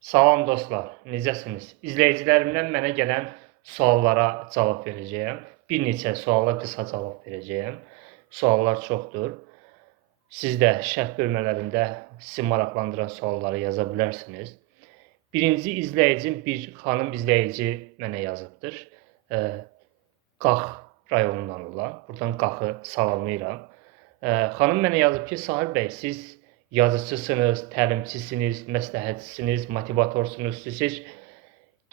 Salam dostlar, necəsiniz? İzləyicilərimdən mənə gələn suallara cavab verəcəyəm. Bir neçə suala qısa cavab verəcəyəm. Suallar çoxdur. Siz də şərh bölmələrində sizi maraqlandıran sualları yaza bilərsiniz. Birinci izləyicim, bir xanım izləyici mənə yazıbdır. Qax rayonundan olan. Buradan Qaxı salamlayıram. Xanım mənə yazıb ki, Sahil bəy, siz yazıcısınız, təlimçisiniz, məsləhətçisiniz, motivatorsunuz. Siz heç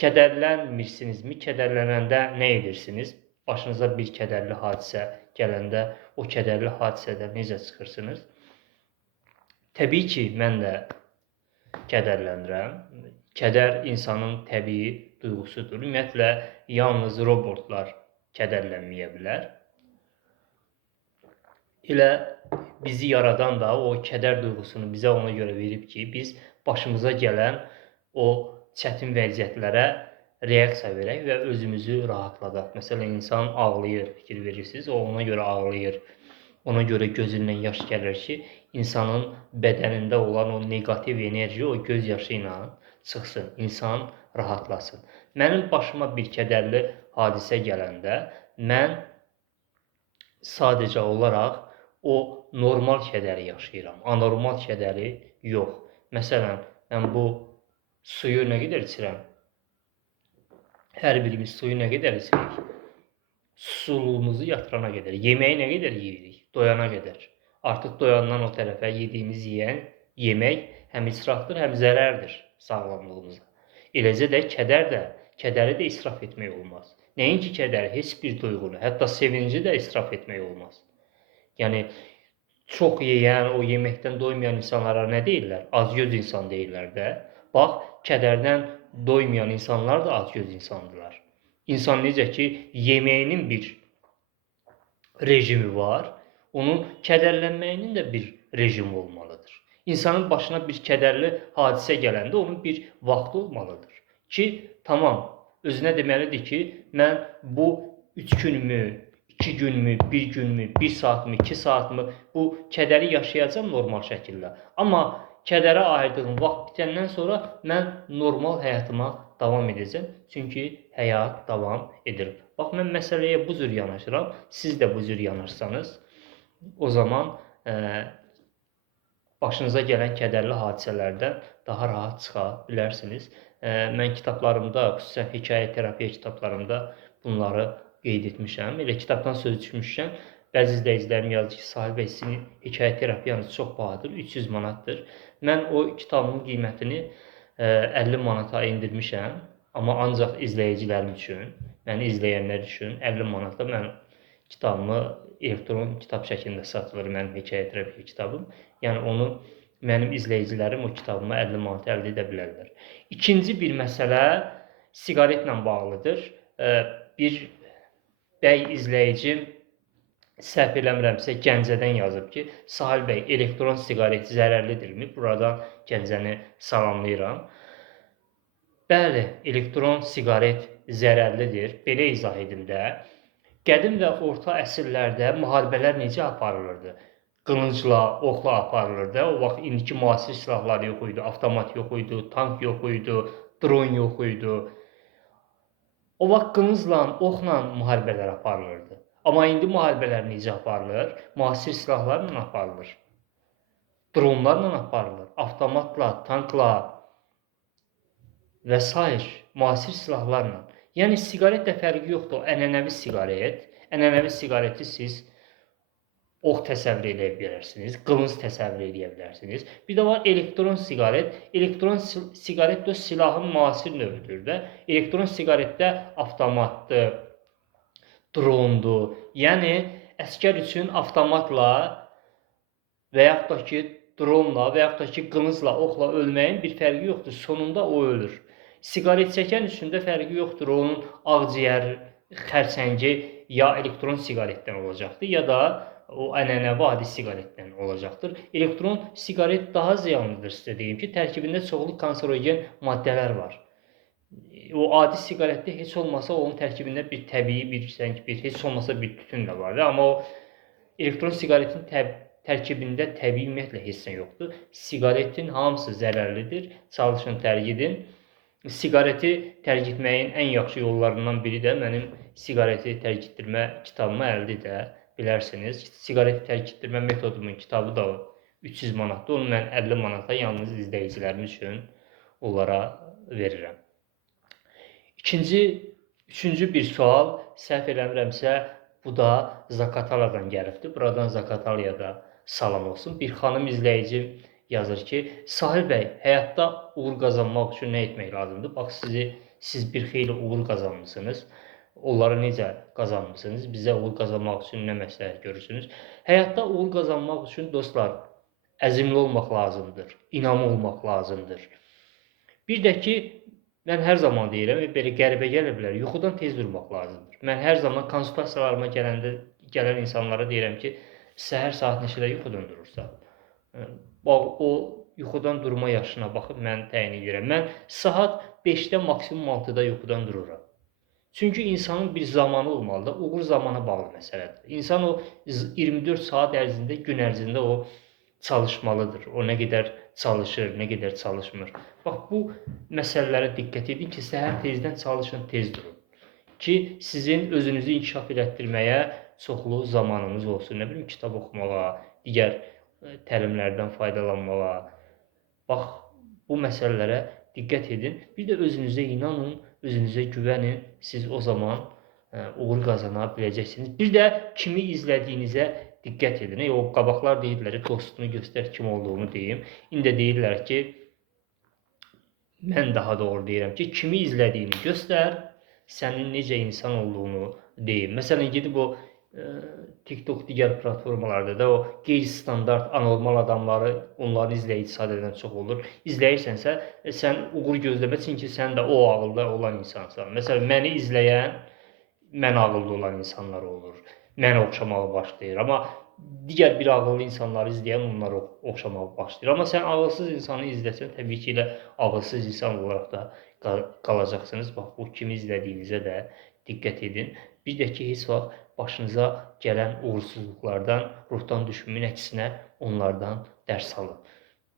kədərlənmirsinizmi? Kədərlənəndə nə edirsiniz? Başınıza bir kədərli hadisə gələndə o kədərli hadisədən necə çıxırsınız? Təbii ki, mən də kədərlənirəm. Kədər insanın təbii duyğusudur. Ümumiyyətlə, yalnız robotlar kədərlənməyə bilər. Elə bizi yaradan da o kədər duyğusunu bizə ona görə verib ki, biz başımıza gələn o çətin vəziyyətlərə reaksiya verək və özümüzü rahatladaq. Məsələn, insan ağlayır, fikir verirsiniz, o ona görə ağlayır. Ona görə gözündən yaş gəlir ki, insanın bədənində olan o negativ enerji o göz yaşı ilə çıxsın, insan rahatlasın. Mənim başıma bir kədərli hadisə gələndə mən sadəcə olaraq o normal kədəri yaşayıram, anormal kədəri yox. Məsələn, mən bu suyu nə qədər içirəm? Hər birimiz suyu nə qədər içirik? Susuzluğumuzu yatırana qədər. Yeməyi nə qədər yeyirik? Doyana qədər. Artıq doyandan o tərəfə yediyimiz yemək həm israfdır, həm zərərdir sağlamlığımıza. Eləcə də kədəri də israf etmək olmaz. Nəinki kədəri, heç bir duyğunu, hətta sevinci də israf etmək olmaz. Yəni, çox yeyən, o yeməkdən doymayan insanlara nə deyirlər? Acgöz insan deyirlər də. Bax, kədərdən doymayan insanlar da acgöz insandırlar. İnsan necə ki, yeməyinin bir rejimi var, onun kədərlənməyinin də bir rejimi olmalıdır. İnsanın başına bir kədərli hadisə gələndə onun bir vaxtı olmalıdır ki, tamam, özünə deməlidir ki, mən bu 3 günmü, 2 günmü, 1 günmü, 1 saatmı, 2 saatmı bu kədəri yaşayacağım normal şəkildə. Amma kədərə ayırdığım vaxt bitəndən sonra mən normal həyatıma davam edəcəm. Çünki həyat davam edir. Bax, mən məsələyə bu cür yanaşıram. Siz də bu cür yanaşsanız, o zaman başınıza gələn kədərli hadisələrdən daha rahat çıxa bilərsiniz. Mən kitablarımda, xüsusən hekayə terapiya kitablarımda bunları qeyd etmişəm. Elə kitabdan söz düşmüşkən, bəzi izləyicilərim yazdı ki, Sahil bəy, sizin hekayə terapiyanız çox bahadır, 300 manatdır. Mən o kitabın qiymətini 50 manata endirmişəm. Amma ancaq izləyicilərim üçün, məni izləyənlər üçün 50 manata mən kitabımı elektron kitab şəklində satılır, mənim hekayə terapiya kitabım. Yəni onu mənim izləyicilərim o kitabıma 50 manata əldə edə bilərlər. İkinci bir məsələ siqaretlə bağlıdır. Bir bəy izləyicim, səhv eləmirəmsə, Gəncədən yazıb ki, Sahil bəy, elektron siqaret zərərlidirmi? Buradan Gəncəni salamlayıram. Bəli, elektron siqaret zərərlidir. Belə izah edim də. Qədim və orta əsrlərdə müharibələr necə aparılırdı? Qılıncla, oxla aparılırdı. O vaxt indiki müasir silahlar yox idi, avtomat yox idi, tank yox idi, dron yox idi. O vaxt qılıncla, oxla müharibələr aparılırdı. Amma indi müharibələr necə aparılır? Müasir silahlarla aparılır. Dronlarla aparılır, avtomatla, tankla və s. müasir silahlarla. Yəni, siqaretlə fərqi yoxdur. Ənənəvi siqaret. Ənənəvi siqareti siz ox təsəvvür edə bilərsiniz, qılınc təsəvvür edə bilərsiniz. Bir də var elektron siqaret. Elektron siqaret də silahın müasir növüdür də. Elektron siqaretdə avtomatdır, drondur. Yəni, əskər üçün avtomatla və yaxud da ki, dronla və yaxud da ki, qılıncla, oxla ölməyin bir fərqi yoxdur. Sonunda o ölür. Siqaret çəkən üçün də fərqi yoxdur. Onun ağciyər xərçəngi ya elektron siqaretdən olacaqdır, ya da o ənənəvi adi siqaretdən olacaqdır. Elektron siqaret daha ziyanlıdır, sizə deyim ki, tərkibində çoxlu kanserogen maddələr var. O adi siqaretdə heç olmasa onun tərkibində bir təbii, heç olmasa bir tütün də var. Amma o elektron siqaretin tərkibində təbii ümumiyyətlə heç nə yoxdur. Siqaretin hamısı zərərlidir. Çalışın tərk edin. Siqareti tərk etməyin ən yaxşı yollarından biri də mənim siqareti tərk etdirmə kitabıma əldə edə bilərsiniz. Siqareti tərk etdirmə metodumun kitabı da 300 manatdır. Onu mən 50 manata yalnız izləyicilərim üçün onlara verirəm. Üçüncü bir sual, səhv eləmirəmsə, bu da Zakataladan gəlibdir. Buradan Zakatalaya da salam olsun. Bir xanım izləyicim yazır ki, Sahil bəy, həyatda uğur qazanmaq üçün nə etmək lazımdır? Bax, siz bir xeyli uğur qazanmışsınız. Onları necə qazanmışsınız? Bizə uğur qazanmaq üçün nə məsləhət görürsünüz? Həyatda uğur qazanmaq üçün dostlar, əzimli olmaq lazımdır, inamlı olmaq lazımdır. Bir də ki, mən hər zaman deyirəm, belə qəribə gələ bilər, yuxudan tez durmaq lazımdır. Mən hər zaman konsultasiyalarıma gələn insanlara deyirəm ki, səhər saat neçədə yuxudan durursa, o yuxudan durma yaşına baxıb mən təyin edirəm. Mən saat 5-də, maksimum 6-da yuxudan dururam. Çünki insanın bir zamanı olmalıdır. Uğur zamana bağlı məsələdir. İnsan o 24 saat ərzində, gün ərzində o çalışmalıdır. O nə qədər çalışır, nə qədər çalışmır. Bax, bu məsələlərə diqqət edin ki, səhər tezdən çalışın, tez durun. Ki, sizin özünüzü inkişaf elətdirməyə çoxlu zamanınız olsun. Nə bilim, kitab oxumağa, digər təlimlərdən faydalanmağa. Bax, bu məsələlərə diqqət edin. Bir də özünüzə inanın, özünüzə güvənin. Siz o zaman uğur qazana biləcəksiniz. Bir də kimi izlədiyinizə diqqət edin. O qabaqlar deyirlər, dostunu göstər, kim olduğunu deyim. İndi deyirlər ki, mən daha doğru deyirəm ki, kimi izlədiyini göstər, sənin necə insan olduğunu deyim. Məsələn, gedib o TikTok digər platformalarda da o qeyri-standart, anormal adamları, onların izləyici sadədən çox olur. İzləyirsənsə, sən uğur gözləməsin ki, sən də o ağılda olan insansan. Məsələn, məni izləyən, mən ağılda olan insanlar olur. Mənə oxşamağa başlayır. Amma digər bir ağıllı insanları izləyən onlara oxşamağa başlayır. Amma sən ağılsız insanı izləsən, təbii ki, elə ağılsız insan olaraq da qalacaqsınız. Bax, bu kimi izlədiyinizə də diqqət edin. Bir də ki, heç vaxt başınıza gələn uğursuzluqlardan, ruhdan düşməyin əksinə onlardan dərs alın.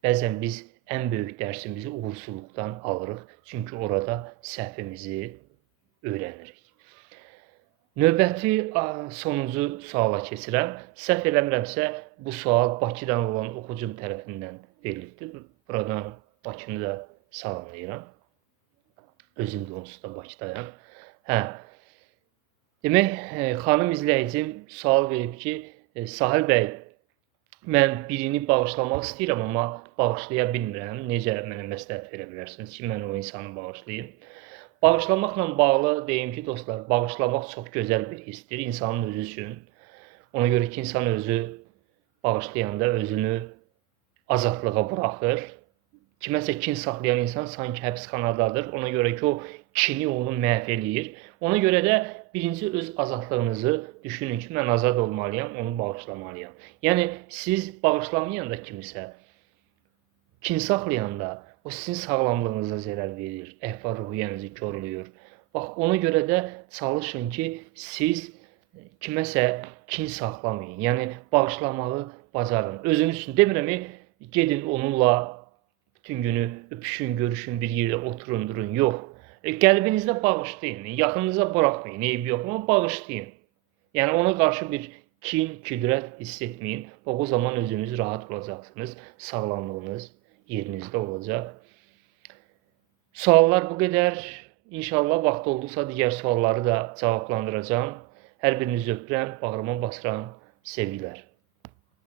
Bəzən biz ən böyük dərsimizi uğursuzluqdan alırıq. Çünki orada səhvimizi öyrənirik. Növbəti sonuncu suala keçirəm. Səhv eləmirəmsə, bu sual Bakıdan olan oxucum tərəfindən verilibdir. Buradan Bakını da salamlayıram. Özüm də onsuz da Bakıdayam. Demək, xanım izləyicim sual verib ki, Sahil bəy, mən birini bağışlamaq istəyirəm, amma bağışlaya bilmirəm. Necə mənə məsləhət verə bilərsiniz ki, mən o insanı bağışlayayım? Bağışlamaqla bağlı deyim ki, dostlar, bağışlamaq çox gözəl bir hissdir insanın özü üçün. Ona görə ki, insan özü bağışlayanda özünü azadlığa buraxır. Kiməsə kin saxlayan insan sanki həbsxanadadır. Ona görə ki, o kini onu məhv eləyir. Ona görə də birinci öz azadlığınızı düşünün ki, mən azad olmalıyam, onu bağışlamalıyam. Yəni, siz bağışlamayanda kimisə, kin saxlayanda, o sizin sağlamlığınıza zərər verir, əhval-ruhiyyənizi korlayır. Bax, ona görə də çalışın ki, siz kiməsə kin saxlamayın. Yəni, bağışlamağı bacarın. Özünüz üçün demirəm, gedin onunla bütün günü öpüşün, görüşün, bir yerdə oturun, durun. Yox. Qəlbinizdə bağışlayın, yaxınınıza buraxmayın, eybi yox, amma bağışlayın. Yəni, ona qarşı bir kin, küdrət hiss etməyin. Bax, o zaman özünüz rahat olacaqsınız, sağlamlığınız yerinizdə olacaq. Suallar bu qədər. İnşallah vaxt olduqsa digər sualları da cavablandıracağım. Hər birinizi öpürəm, bağrıma basıram, sevgilər.